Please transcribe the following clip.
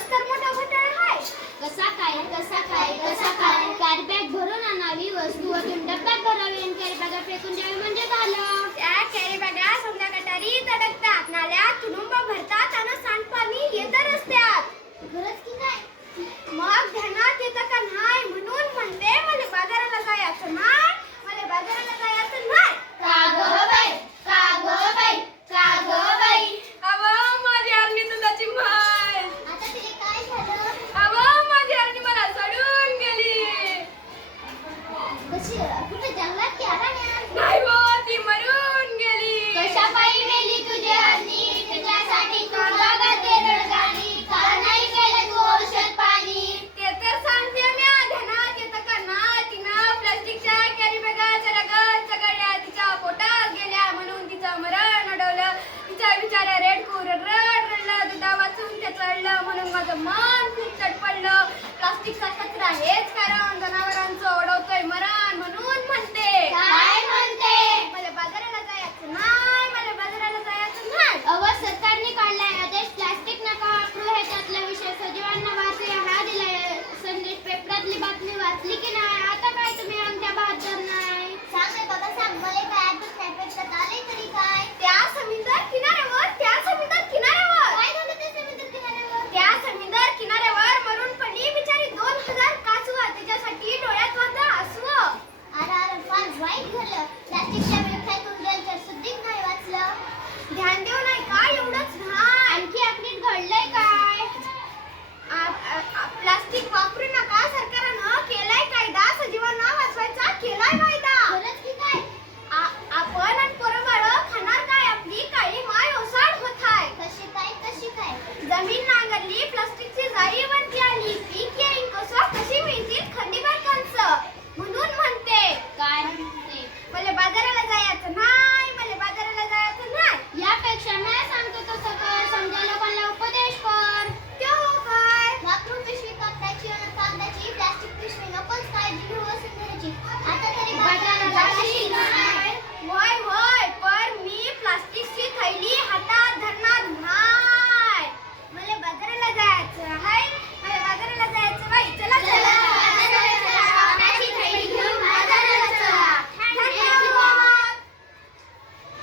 खरंच तर मोठा घोटाळा आहे. कसा काय कॅरी बॅग भरून आणावी, वस्तू वतून डब्यात भरावी आणि कॅरी बॅगा फेकून द्यावी म्हणजे झालं. त्या कॅरी बॅगा समजा गटारी तडकतात, नाल्यात तुडुंब भरतात आणि सांडपाणी येतं रस्त्यात. खरंच की काय? मग ध्यानात येतं का नाही म्हणून म्हणते मला बाजाराला जायचं नाही, मला बाजाराला जायचं नाही. का गं बाई, का गं बाई, का गं बाई. अहो माझी अर्नी दुधाची माय, आता तिला काय झालं? अहो माझी अर्नी मला सोडून गेली. कशी कुठे जंगलात की अरण्यात? नाही हो, ती मरून गेली. कशा पायी मेली तुझी हरणी? तुझ्यासाठी तू जगते रडगाणी. का नाही केलं तू औषध पाणी? ते तर सांगते म्या, ध्यानात येतं का नाही? तिनं प्लास्टिकच्या कॅरी बॅगा रगत चगळल्या, तिच्या पोटात गेल्या म्हणून तिचं मरण अडवलं. तिचा बिचारा रेडकूर रडलं, दुधा वाचून ते चढलं म्हणून माझं मन